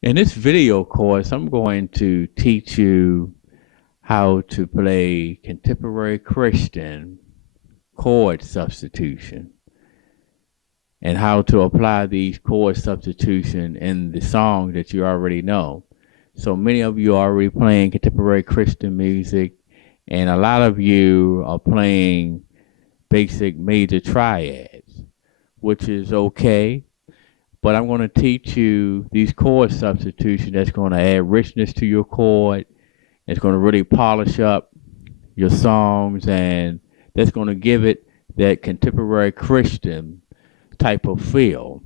In this video course, I'm going to teach you how to play contemporary Christian chord substitution and how to apply these chord substitution in the song that you already know. So many of you are already playing contemporary Christian music, and a lot of you are playing basic major triads, which is okay. But I'm going to teach you these chord substitutions that's going to add richness to your chord. It's going to really polish up your songs, and that's going to give it that contemporary Christian type of feel.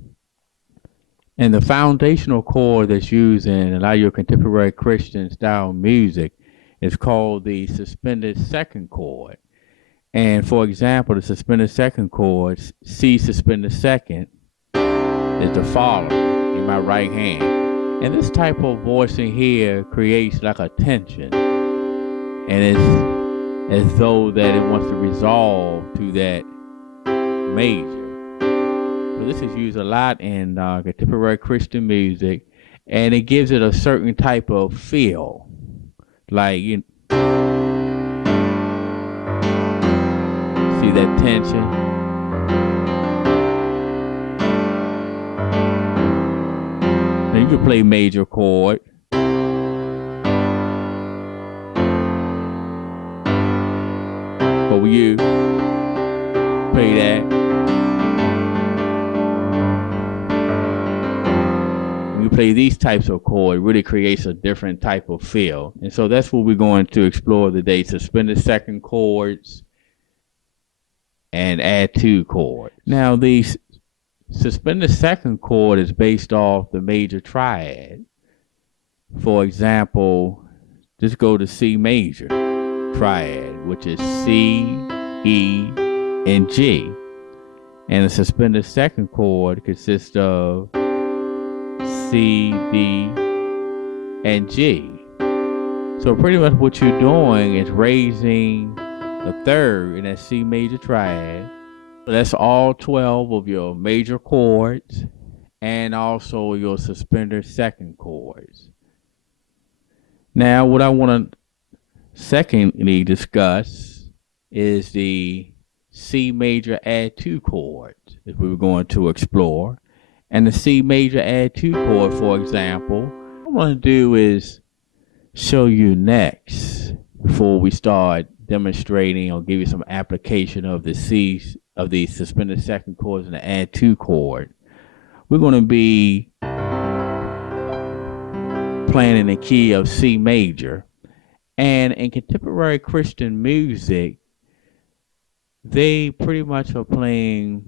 And the foundational chord that's used in a lot of your contemporary Christian style music is called the suspended second chord. And for example, the suspended second chord, C suspended second, is the follow in my right hand. And this type of voicing here creates like a tension. And it's as though that it wants to resolve to that major. So this is used a lot in contemporary Christian music, and it gives it a certain type of feel. Like, you see that tension? Now you can play major chord. But when you play that, when you play these types of chords, it really creates a different type of feel. And so that's what we're going to explore today: suspended second chords and add two chords. Now these suspended second chord is based off the major triad. For example, just go to C major triad, which is C, E, and G. And the suspended second chord consists of C, D, and G. So pretty much what you're doing is raising the third in that C major triad. That's all 12 of your major chords and also your suspended second chords. Now, what I want to secondly discuss is the C major add two chords that we were going to explore. And the C major add two chord, for example, what I want to do is show you next before we start demonstrating or give you some application of the C of the suspended second chords and the add two chord. We're going to be playing in the key of C major. And in contemporary Christian music, they pretty much are playing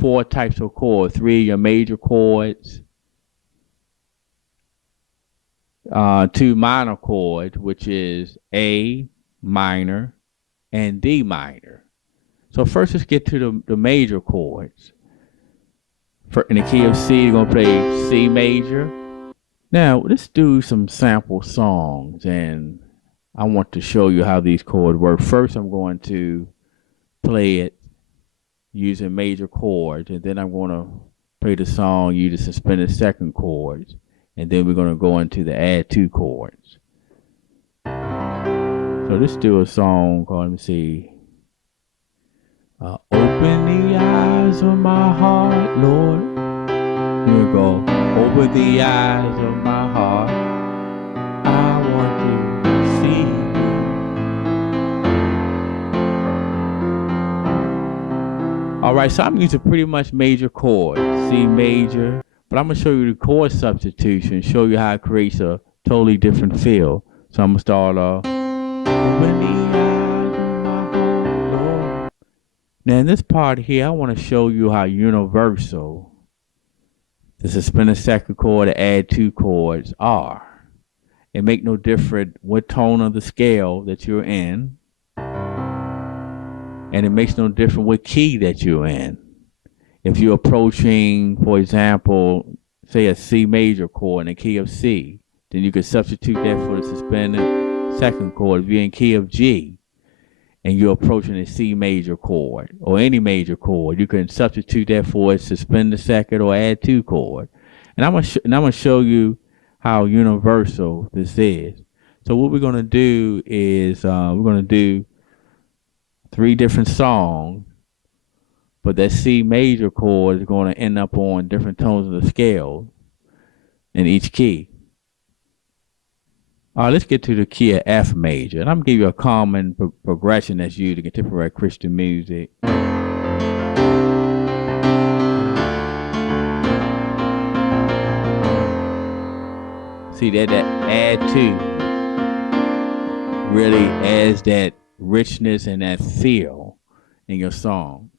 four types of chords: three of your major chords, two minor chords, which is A minor and D minor. So first, let's get to the major chords. In the key of C, you're going to play C major. Now, let's do some sample songs, and I want to show you how these chords work. First, I'm going to play it using major chords, and then I'm going to play the song using suspended second chords, and then we're going to go into the add two chords. So let's do a song called, let me see, open the eyes of my heart, Lord. Here we go. Open the eyes of my heart. I want to see you. All right, so I'm using pretty much major chords, C major, but I'm going to show you the chord substitution, show you how it creates a totally different feel. So I'm going to start off. Open the eyes of my heart, Lord. Now in this part here, I want to show you how universal the suspended second chord and add two chords are. It makes no difference what tone of the scale that you're in, and it makes no difference what key that you're in. If you're approaching, for example, say a C major chord in the key of C, then you could substitute that for the suspended second chord. If you're in key of G and you're approaching a C major chord or any major chord, you can substitute that for a suspended second or add two chord. And I'm gonna show you how universal this is. So what we're going to do is we're going to do 3 different songs, but that C major chord is going to end up on different tones of the scale in each key. All right, let's get to the key of F major. And I'm going to give you a common progression that's used in contemporary Christian music. See that add to really adds that richness and that feel in your song.